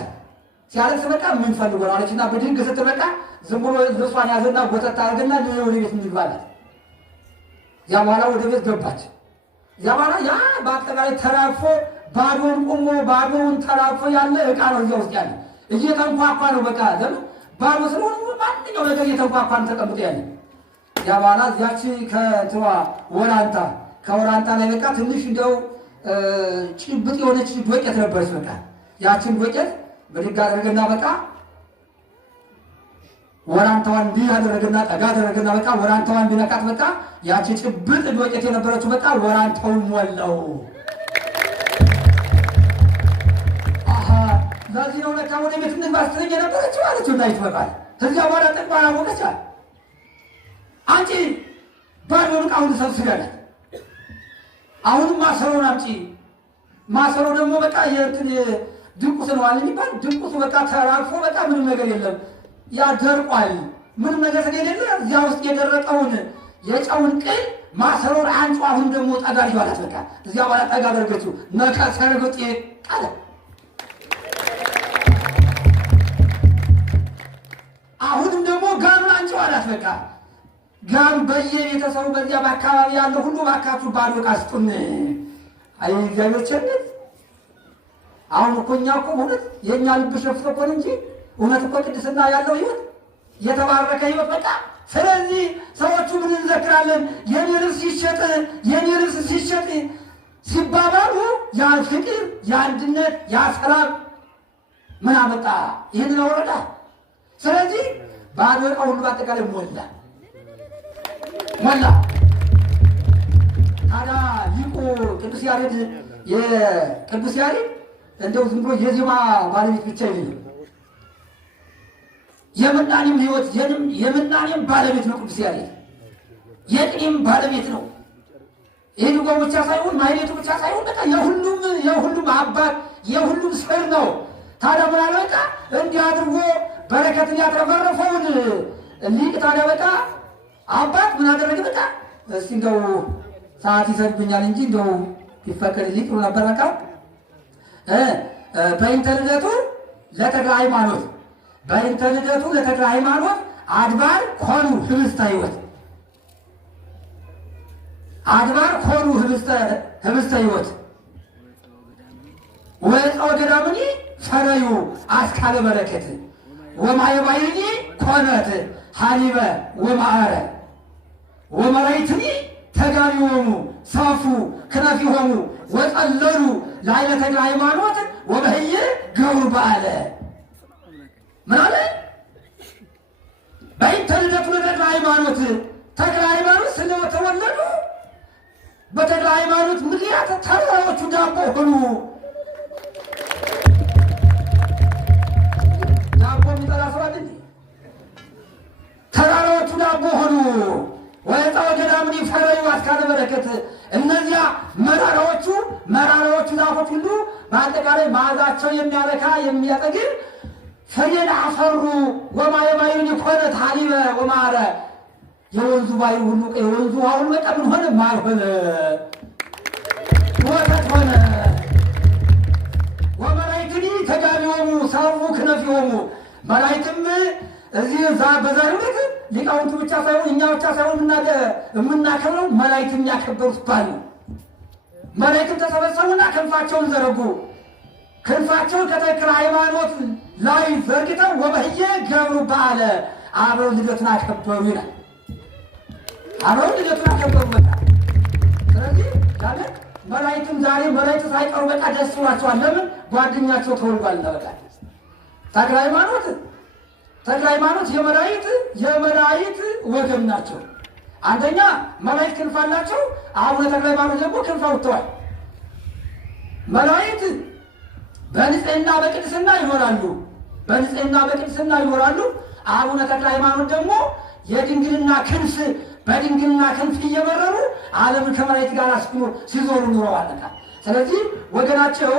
ሲያለቅስ በቃ ምን ፈልጎ ነው አለችና በድንግ ስትል በቃ ዝም ብሎ ልብሷን ያዘና ጎተት አድርግና ወደ ቤት እንግባ አላት። ያ በኋላ ወደ ቤት ገባች። ያ በኋላ ያ በአጠቃላይ ተራግፎ ባዶውን ቆሞ ባዶውን ተራግፎ ያለ ዕቃ ነው እዚያ ውስጥ ያለ እየተንኳኳ ነው። በቃ ዘም ባዶ ስለሆነ ማንኛው ነገር እየተንኳኳ ነው ተቀምጦ ያለ። ያ በኋላ እዚያች ከትዋ ከወራንታ ላይ በቃ ትንሽ እንደው ጭብጥ የሆነች ዶቄት ነበረች። በቃ ያችን ዶቄት በድጋ አደረገና በቃ ወራንታዋን ቢል አደረገና ጠጋ አደረገና በቃ ወራንታዋን ቢነካት በቃ ያቺ ጭብጥ ዶቄት የነበረችው በቃ ወራንታውን ሞላው። አሃ ለዚህ ነው ለካ ወደ ቤት እንግባ ስትለኝ የነበረችው አለችው እናይቱ በቃ ከዚያ በኋላ ጠቅባ አወቀቻል። አንቺ ባዶውን ዕቃውን ሰብስቢያለች። አሁንም ማሰሮን አምጪ። ማሰሮ ደግሞ በቃ የእንትን ድንቁስ ነው አለ የሚባል ድንቁሱ በቃ ተራግፎ በቃ ምንም ነገር የለም ያ ደርቋል። ምንም ነገር ስለሌለ እዚያ ውስጥ የደረቀውን የጨውን ቅል ማሰሮን አንጩ። አሁን ደግሞ ጠጋ ይዋላት በቃ እዚያ በኋላ ጠጋ አደረገችው። ነከሰረገጥ ቃለ አሁንም ደግሞ ጋኑን አንጩ አላት። በቃ ጋኑ በየቤተሰቡ በዚያ በአካባቢ ያለው ሁሉ ባካችሁ ባዶ ዕቃ ስጡን። አይ እግዚአብሔር ቸርነት። አሁን እኮ እኛ እኮ እውነት የእኛ ልብ ሸፍቶ እኮ ነው እንጂ እውነት እኮ ቅድስና ያለው ህይወት የተባረከ ህይወት በቃ። ስለዚህ ሰዎቹ ምን እንዘክራለን? የኔ ልብስ ሲሸጥ ሲባባሉ ያ ፍቅር፣ ያ አንድነት፣ ያ ሰላም ምን አመጣ? ይህንን አወረዳ። ስለዚህ ባዶ ዕቃ ሁሉ በአጠቃላይ ሞላ። ታዲያ ሊቁ ቅዱስ ያሬድ እንደው ዝም ብሎ የዜማ ባለቤት ብቻ አይደለም፣ የምናኔም ህይወት የምናኔም ባለቤት ነው። ቅዱስ ያሬድ የቅኔም ባለቤት ነው። ይህ ድጓው ብቻ ሳይሆን ማህሌቱ ብቻ ሳይሆን በቃ የሁሉም አባት የሁሉም ስር ነው። ታዲያ ምን አለ በቃ እንዲህ አድርጎ በረከትን ያትረፈረፈውን ሊቅ ታዲያ በቃ አባት ምን አደረገ? በቃ እስቲ እንደው ሰዓት ይሰድብኛል እንጂ እንደው ይፈቀድልኝ ጥሩ ነበር። በቃ በእንተ ልደቱ ለተክለ ሃይማኖት በእንተ ልደቱ ለተክለ ሃይማኖት አድባር ኮኑ ህብስተ ሕይወት አድባር ኮኑ ህብስተ ሕይወት ወዕፀ ገዳምኒ ፈረዩ አስካለ በረከት ወማየ ባሕርኒ ኮነት ሀሊበ ወማዕረ ወመላእክትኒ ተጋቢዎሙ ሳፉ ክነፊሆሙ ወጸለሉ ላዕለ ተክለ ሃይማኖት ወበህየ ገብሩ በዓለ። ምን አለ? በእንተ ልደቱ ለተክለ ሃይማኖት ተክለ ሃይማኖት ስለተወለዱ በተክለ ሃይማኖት ምክንያት ተራራዎቹ ዳቦ ሆኑ። ዳቦ የሚጠላ ሰው አለ እንዴ? ተራራዎቹ ዳቦ ሆኑ። ወዕፀ ገዳምኒ ፈረዩ አስካለ በረከት። እነዚያ መራራዎቹ ዛፎች ሁሉ በአጠቃላይ መዓዛቸው የሚያረካ የሚያጠግብ ፍሬን አፈሩ። ወማየ ባሕርኒ ኮነት ሀሊበ ወማዕረ። የወንዙ ባሕር ሁሉ የወንዙ ውሃ ሁሉ በቃ ምን ሆነ? ማር ሆነ፣ ወተት ሆነ። ወመላእክትኒ ተጋቢዎሙ ሰፉ ክነፊሆሙ። መላእክትም እዚህ በዛሬው ዕለት ሊቃውንቱ ብቻ ሳይሆን እኛ ብቻ ሳይሆን የምናከብረው መላእክትም ያከበሩት በዓል ነው። መላእክትም ተሰበሰቡና ክንፋቸውን ዘረጉ። ክንፋቸውን ከተክለ ሃይማኖት ላይ ዘርግተው ወበህየ ገብሩ በዓለ አብረው ልደቱን አከበሩ ይላል። አብረው ልደቱን አከበሩ በቃ። ስለዚህ ያለ መላእክትም ዛሬ መላእክት ሳይቀሩ በቃ ደስ ብሏቸዋል። ለምን? ጓደኛቸው ተወልዷልና በቃ ተክለ ሃይማኖት የመላእክት ወገን ናቸው። አንደኛ መላእክት ክንፍ አላቸው። አቡነ ተክለ ሃይማኖት ደግሞ ክንፍ አውጥተዋል። መላእክት በንጽህና በቅድስና ይኖራሉ። አቡነ ተክለ ሃይማኖት ደግሞ የድንግልና ክንፍ በድንግልና ክንፍ እየበረሩ ዓለምን ከመላእክት ጋር ሲዞሩ ኑረዋል። ስለዚህ ወገናቸው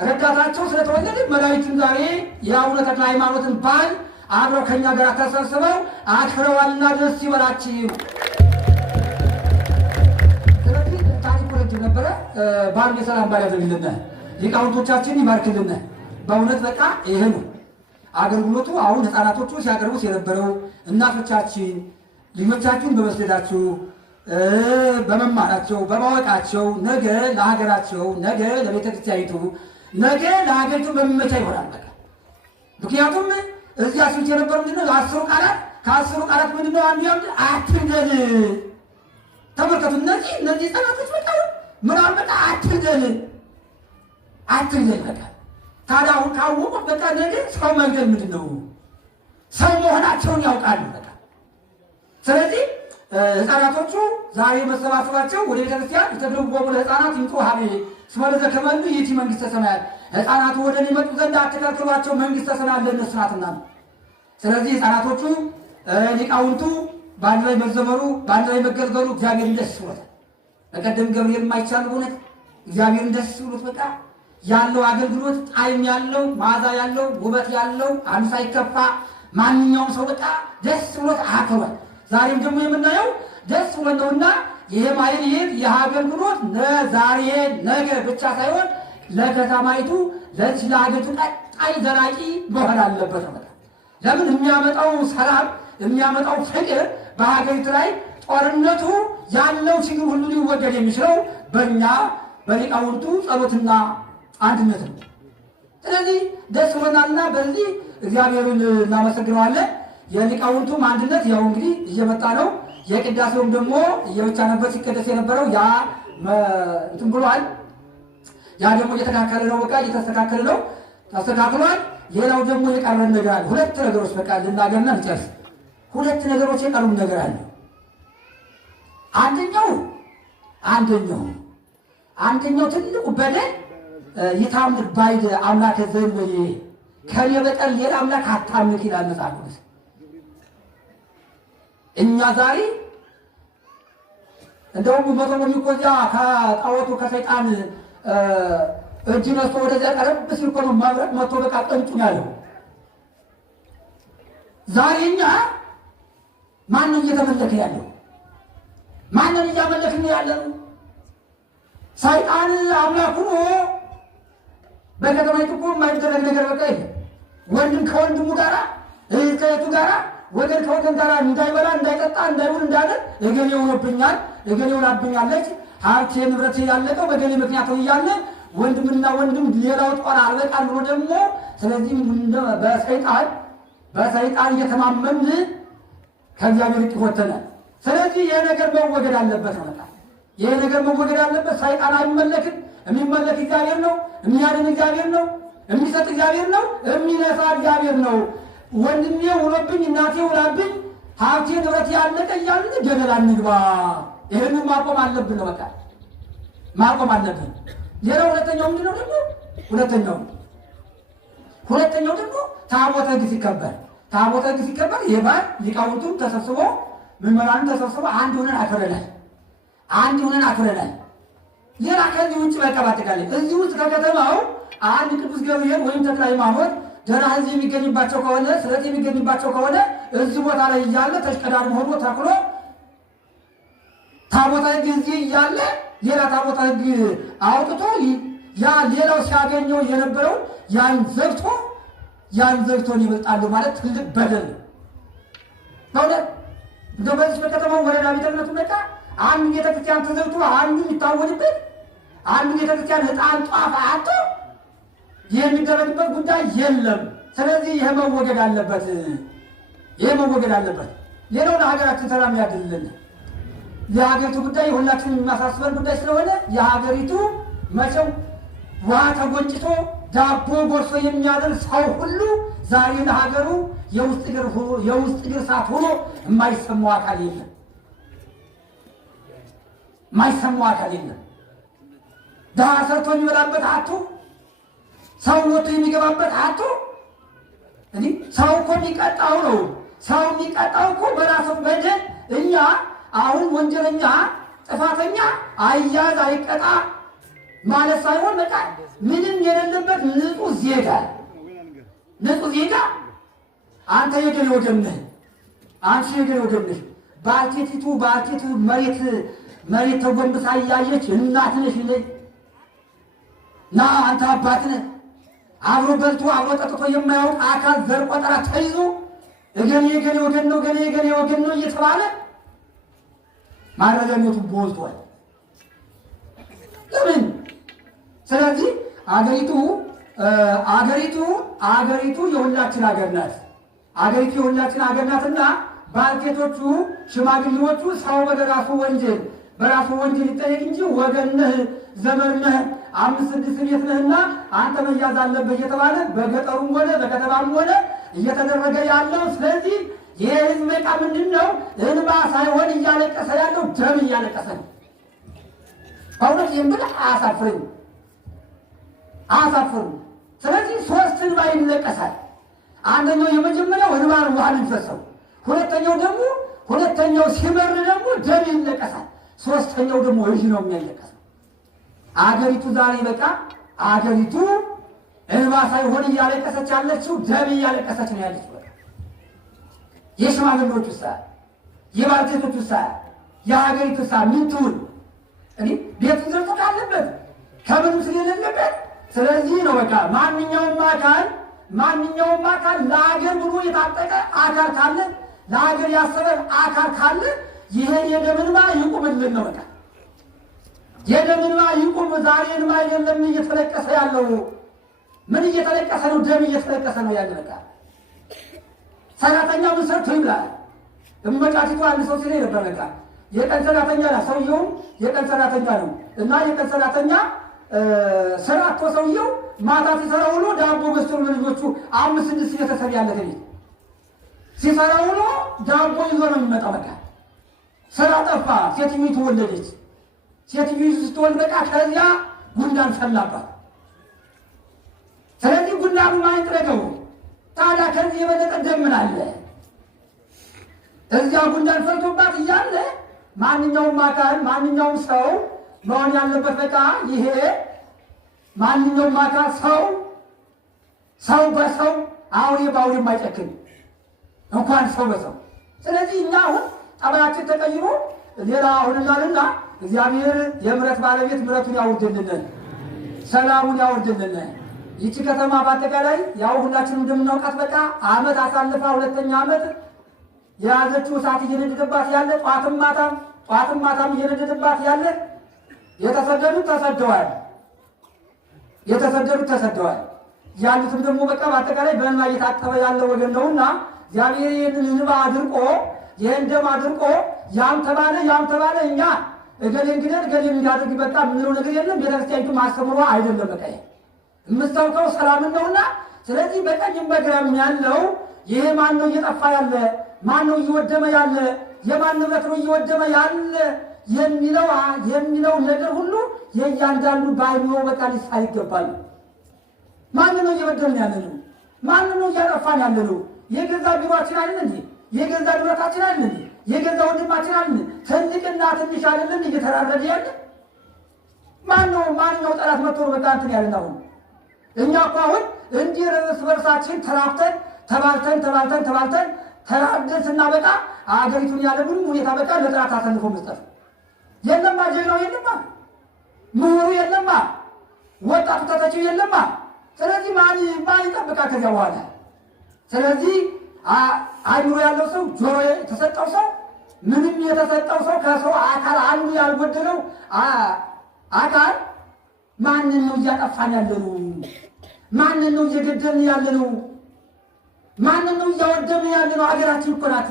ረዳታቸው ስለተወለደ መላእክትም ዛሬ የአቡነ ተክለ ሃይማኖትን በዓል አብረው ከኛ ጋር ተሰብስበው አክብረዋልና ደስ ይበላችሁ። ስለዚህ ታሪኩ ረጅም ነበረ። በዓሉ የሰላም በዓል ያደርግልን፣ ሊቃውንቶቻችን ይባርክልን። በእውነት በቃ ይሄ ነው አገልግሎቱ። አሁን ህፃናቶቹ ሲያቀርቡት የነበረው እናቶቻችን ልጆቻችሁን በመስደዳችሁ በመማራቸው በማወቃቸው ነገ ለሀገራቸው ነገ ለቤተክርስቲያኒቱ ነገ ለሀገሪቱ በሚመቻ ይሆናል በቃ። ምክንያቱም እዚያ ሲሉት የነበረው ምንድነው? ከአስሩ ቃላት ምንድነው? አንዱ አትግደል። ተመልከቱ። እነዚህ ህፃናቶች በቃ ምናምን በቃ አትግደል በቃ። ታዲያ አሁን ካወቁት በቃ ነገ ሰው መግደል ምንድን ነው? ሰው መሆናቸውን ያውቃሉ በቃ። ስለዚህ ህፃናቶቹ ዛሬ መሰባሰባቸው ወደ ቤተክርስቲያን የተደረጉ ለህፃናት ይምጡ ሀቤ እስመ ለዘከመሉ ይእቲ መንግሥተ ሰማያት። ህፃናቱ ወደ እኔ ይመጡ ዘንድ አትከልክሏቸው፣ መንግሥተ ሰማያት ለእነሱ ናትና። ስለዚህ ህፃናቶቹ ሊቃውንቱ በአንድ ላይ መዘመሩ በአንድ ላይ መገልገሉ እግዚአብሔርን ደስ ብሎታል። በቀደም ገብርኤል የማይቻል እውነት እግዚአብሔርን ደስ ብሎት በቃ ያለው አገልግሎት ጣዕም ያለው መዓዛ ያለው ውበት ያለው አንዱ ሳይከፋ ማንኛውም ሰው በቃ ደስ ብሎት አክብሯል። ዛሬም ደግሞ የምናየው ደስ ብሎት ነውና ይሄ ማለት ይሄ የአገልግሎት ዛሬ ነገ ብቻ ሳይሆን ለከተማይቱ ለዚህ ለሀገሪቱ ቀጣይ ዘላቂ መሆን አለበት ነው። ለምን? የሚያመጣው ሰላም የሚያመጣው ፍቅር በሀገሪቱ ላይ ጦርነቱ ያለው ችግር ሁሉ ሊወገድ የሚችለው በእኛ በሊቃውንቱ ጸሎትና አንድነት ነው። ስለዚህ ደስ ብሎናልና በዚህ እግዚአብሔርን እናመሰግነዋለን። የሊቃውንቱም አንድነት ያው እንግዲህ እየመጣ ነው። የቅዳሴውም ደግሞ እየብቻ ነበር ሲቀደስ የነበረው ያ እንትን ብሏል። ያ ደግሞ እየተካከለ ነው። በቃ እየተስተካከለ ነው፣ ተስተካክሏል። ሌላው ደግሞ የቀረን ነገር አለ። ሁለት ነገሮች በቃ ልናገርና እንጨርስ። ሁለት ነገሮች የቀሩን ነገር አለ። አንደኛው ትልቁ በደል ይታምር ባይድ አምላከ ዘእንበሌ ከኔ በቀር ሌላ አምላክ አታምልክ ይላል መጽሐፍ ቅዱስ። እኛ ዛሬ እንደውም መቶ በሚቆያ ከጣዖቱ ከሰይጣን እጅ ነስቶ ወደዚያ ቀረብ ሲል እኮ ነው መብረቅ መጥቶ በቃ ቀንጩን ያለው። ዛሬ እኛ ማንን እየተመለከ ያለው? ማንን እያመለክን ያለው? ሰይጣን አምላክ ሆኖ በከተማይቱ እኮ የማይደረግ ነገር በቃ የለም። ወንድም ከወንድሙ ጋራ፣ እህት ከእህቱ ጋራ፣ ወገን ከወገን ጋራ እንዳይበላ እንዳይጠጣ እንዳይውል እንዳደር እገሌ ሆኖብኛል፣ እገሌ ሆናብኛለች፣ ሀብቴ ንብረቴ ያለቀው በገሌ ምክንያት እያለ ወንድምና ወንድም ሌላው ጦር አልበቃል ብሎ ደግሞ ስለዚህ በሰይጣን እየተማመን ከእግዚአብሔር ወተነ። ስለዚህ ይሄ ነገር መወገድ አለበት ነው። ይሄ ነገር መወገድ አለበት። ሰይጣን አይመለክም። የሚመለክ እግዚአብሔር ነው። የሚያድን እግዚአብሔር ነው። የሚሰጥ እግዚአብሔር ነው። የሚነሳ እግዚአብሔር ነው። ወንድሜ ውሎብኝ፣ እናቴ ውላብኝ፣ ሀብቴ ንብረት ያለቀ እያልን ገደል አንግባ። ይህንን ማቆም አለብን ነው። በቃ ማቆም አለብን። ሌላው ሁለተኛው ምንድን ነው ደግሞ? ሁለተኛው ደግሞ ታቦተ ሕግ ሲከበር ይባል ሊቃውንቱም ተሰብስቦ ምዕመናኑ ተሰብስቦ አንድ ሆነን አክብረናል። ሌላ ከዚህ ውጭ በቃ ባጠቃላይ እዚህ ውስጥ ከከተማው አንድ ቅዱስ ገብርኤል ወይም ተክለ ሃይማኖት ደህና ሕዝብ የሚገኝባቸው ከሆነ ስለት የሚገኝባቸው ከሆነ እዚህ ቦታ ላይ እያለ ተሽቀዳድሞ ሆኖ ተክሎ ታቦተ ሕግ እዚህ እያለ ሌላ ታቦተ ሕግ አውጥቶ ያ ሌላው ሲያገኘው የነበረው ያን ዘግቶን ይበልጣሉ ማለት ትልቅ በደል ነው። በእውነት እንደው በዚህ በከተማው ወረዳ ቤተ እምነቱ በቃ አንድ ቤተክርስቲያን ተዘግቶ አንዱ የሚታወንበት አንድ ቤተክርስቲያን ዕጣን ጧፍ አጥቶ የሚደረግበት ጉዳይ የለም። ስለዚህ ይሄ መወገድ አለበት። ሌላው ለሀገራችን ሰላም ያድርግልን። የሀገሪቱ ጉዳይ ሁላችንም የሚያሳስበን ጉዳይ ስለሆነ የሀገሪቱ መቼም ውሃ ተጎንጭቶ ዳቦ ጎርሶ የሚያደር ሰው ሁሉ ዛሬ ለሀገሩ የውስጥ እግር እሳት ሆኖ የማይሰማው አካል የለም። ድሃ ሰርቶ የሚበላበት አቶ፣ ሰው ወጥቶ የሚገባበት አቶ። ሰው እኮ የሚቀጣው ነው። ሰው የሚቀጣው እኮ በራሱ በደል። እኛ አሁን ወንጀለኛ ጥፋተኛ አያዝ አይቀጣ ማለት ሳይሆን በቃ ምንም የሌለበት ንጹህ ዜጋ አንተ የገሌ ወገን ነህ፣ አንቺ የገሌ ወገን ነሽ። ባልቴቱ መሬት ተጎንብሳ እያየች እናት ነሽ ና አንተ አባት ነህ። አብሮ በልቶ አብሮ ጠጥቶ የማያውቅ አካል ዘር ቆጠራ ተይዞ እገሌ የገሌ ወገን ነው፣ ገሌ የገሌ ወገን ነው እየተባለ ማረጋገጡ ቦልቷል። ለምን? ስለዚህ አገሪቱ የሁላችን ሀገር ናት። ናትና ባልቴቶቹ ሽማግሌዎቹ ሰው በራሱ ወንጀል ይጠየቅ እንጂ ወገን ነህ፣ ዘመድ ነህ፣ 5-6 ቤት ነህና አንተ መያዝ አለብህ እየተባለ በገጠሩም ሆነ በከተማም ሆነ እየተደረገ ያለው። ስለዚህ ይህ ህዝብ በቃ ምንድን ነው? እንባ ሳይሆን እያለቀሰ ያለው ደም እያለቀሰ ነው። በእውነት ይህም ብለህ አያሳፍርም። ስለዚህ 3 እንባ ይለቀሳል። አንደኛው የመጀመሪያው እንባ ውሃ የሚፈሰው፣ ሁለተኛው ሲመር ደግሞ ደም ይለቀሳል። 3ኛው ደግሞ እጅ ነው የሚያለቀሰው። አገሪቱ ዛሬ በቃ እንባ ሳይሆን እያለቀሰች ያለችው ደም እያለቀሰች ነው ያለችው። የሽማግሌዎቹ ሰዓት፣ የባልቴቶቹ ሰዓት፣ የሀገሪቱ ሰዓት ምን ትሁን? ቤት ዘርፎት አለበት ከምንም ስለሌለበት። ስለዚህ ነው በቃ ማንኛውም አካል ለሀገር ብሎ የታጠቀ አካል ካለ፣ ለሀገር ያሰበ አካል ካለ ይሄ የደም እንባ ይቁምልን ነው በቃ የደም እንባ ይቁም። ዛሬ እንባ አይደለም እየተለቀሰ ያለው። ምን እየተለቀሰ ነው? ደም እየተለቀሰ ነው ያለ በቃ ሰራተኛ ምን ሰርቶ ይብላል? እመጫቲቱ አንድ ሰው ሲል ነበር በቃ የቀን ሰራተኛ ነው ሰውየው፣ የቀን ሰራተኛ ነው እና የቀን ሰራተኛ ስራ እኮ ሰውየው ማታ ሲሰራ ውሎ ዳቦ ገዝቶ ለልጆቹ 5-6 ቤተሰብ ያለ ቤት ሲሰራ ውሎ ዳቦ ይዞ ነው የሚመጣው። በቃ ስራ ጠፋ። ሴትዮቱ ወለደች። ሴትዮቱ ስትወልድ በቃ ከዚያ ጉንዳን ፈላባት። ስለዚህ ጉንዳኑ ማይጥረገው ታዲያ ከዚህ የበለጠ ደምን አለ? እዚያ ጉንዳን ፈልቶባት እያለ ማንኛውም አካል ማንኛውም ሰው መሆን ያለበት በቃ ይሄ ማንኛውም አካል ሰው በሰው አውሬ በአውሬ የማይጨክን እንኳን ሰው በሰው። ስለዚህ እኛ አሁን ጠባያችን ተቀይሮ ሌላ አሁንናልና እግዚአብሔር የምሕረት ባለቤት ምሕረቱን ያውርድልን፣ ሰላሙን ያውርድልን። ይቺ ከተማ በአጠቃላይ ያው ሁላችንም እንደምናውቃት በቃ ዓመት አሳልፋ ሁለተኛ ዓመት የያዘችው እሳት እየነደደባት ያለ ጧትም ማታም እየነደደባት ያለ የተሰደዱት ተሰደዋል። ያሉትም ደግሞ በቃ በአጠቃላይ በእንባ እየታጠበ ያለ ወገን ነውና እግዚአብሔር ይህንን እንባ አድርቆ ይህን ደም አድርቆ ያም ተባለ እኛ እገሌን ግደል እገሌን እንዲያደርግ በቃ የምንለው ነገር የለም። ቤተክርስቲያኒቱ ማስተምሯ አይደለም። በቃ የምታውቀው ሰላምን ነውና፣ ስለዚህ በቀኝም በግራም ያለው ይሄ ማን ነው እየጠፋ ያለ፣ ማን ነው እየወደመ ያለ፣ የማን ንብረት ነው እየወደመ ያለ የሚለው ነገር ሁሉ የእያንዳንዱ በአይምሮ በቃ ሊሳ ይገባል። ማን ነው እየበደልን ያለ ነው? ማን ነው እያጠፋን ያለ ነው? የገዛ ቢሯችን አይደል እንዴ? የገዛ ንብረታችን አይደል እንዴ? የገዛ ወንድማችን አይደል? ትልቅና ትንሽ አይደለም እየተራረደ ያለ ማንኛው ጠላት መጥቶ በቃ እንትን ያለን። አሁን እኛ እኮ አሁን እንዲህ እርስ በርሳችን ተባልተን ተራርደን ስናበቃ አገሪቱን ያለ ምንም ሁኔታ በቃ ለጠላት አሳልፎ መስጠት የለማ፣ ጀግናው የለማ፣ ምሁሩ የለማ፣ ወጣቱ ተተኪው የለማ። ስለዚህ ማን ይጠብቃ ከዚያ በኋላ? ስለዚህ አይምሮ ያለው ሰው፣ ጆሮ የተሰጠው ሰው፣ ምንም የተሰጠው ሰው ከሰው አካል አንዱ ያልጎደለው አካል ማንን ነው እያጠፋን ያለነው? ማንን ነው እየገደልን ያለነው? ማንን ነው እያወደምን ያለነው? አገራችን እኮ ናት፣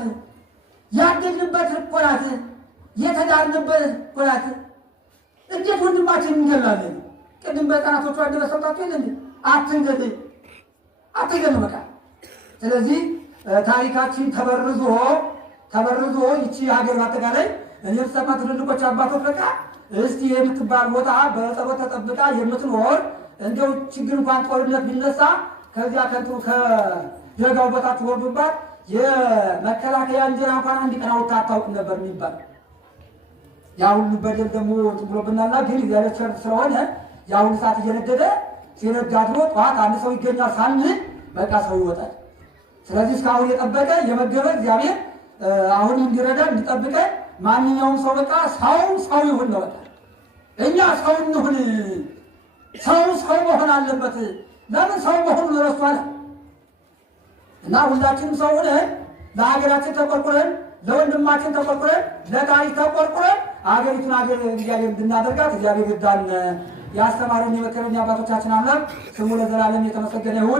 ያደግንበት እኮ ናት፣ የተዳርንበት እኮ ናት። እንዴት ወንድማችን እንገላለን? ቅድም በሕፃናቶቹ አንደበት ሰምታችሁ የለ እንዴ? አትገሉ በቃ። ስለዚህ ታሪካችን ተበርዞ ይቺ ሀገር በአጠቃላይ እኔ ሰማ ትልልቆች አባቶች በቃ እስቲ የምትባል ቦታ በጸሎት ተጠብቃ የምትኖር እንደው ችግር እንኳን ጦርነት ቢነሳ ከዚያ ከደጋው በታች ወርዱባት የመከላከያ እንጀራ እንኳን አንድ ቀን አውጥታ አታውቅም ነበር የሚባል ያ ሁሉ በደል ደግሞ ብሎብናልና፣ ግን እግዚአብሔር ቸር ስለሆነ ያ ሁሉ ሰዓት እየነደደ ሲነድ አድሮ ጠዋት አንድ ሰው ይገኛል ሳንል በቃ ሰው ይወጣል። ስለዚህ እስካሁን የጠበቀ የመገበ እግዚአብሔር አሁን እንዲረዳ እንዲጠብቀ ማንኛውም ሰው በቃ ሰው ይሁን ነው። በቃ እኛ ሰው እንሁን። ሰው መሆን አለበት። ለምን ሰው መሆኑ ረስቷል። እና ሁላችንም ሰው ሆነን ለሀገራችን ተቆርቁረን፣ ለወንድማችን ተቆርቁረን፣ ለታሪክ ተቆርቁረን ሀገሪቱን ሀገር እግዚአብሔር እንድናደርጋት እግዚአብሔር ይርዳን። ያስተማረን የመከረን የአባቶቻችን አምላክ ስሙ ለዘላለም የተመሰገነ ይሁን።